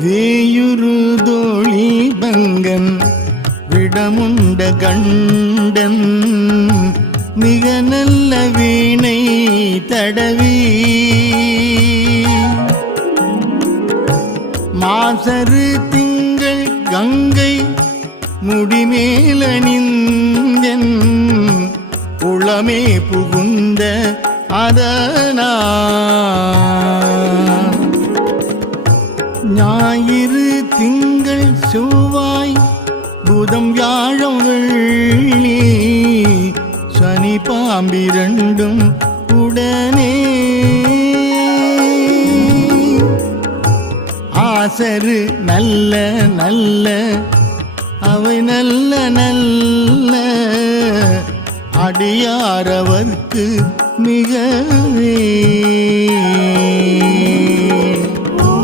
வேயுரு தோழி பங்கன் விடமுண்ட கண்டன் மிக நல்ல வீணை தடவி மாசரு திங்கள் கங்கை முடிமேலணிந்தன் உளமே புகுந்த அதனா ஞாயிறு திங்கள் செவ்வாய் புதம் வியாழம் வெள்ளி சனி பாம்பிரண்டும் உடனே ஆசரு நல்ல நல்ல அவை நல்ல நல்ல அடியாரவர்க்கு மிகவே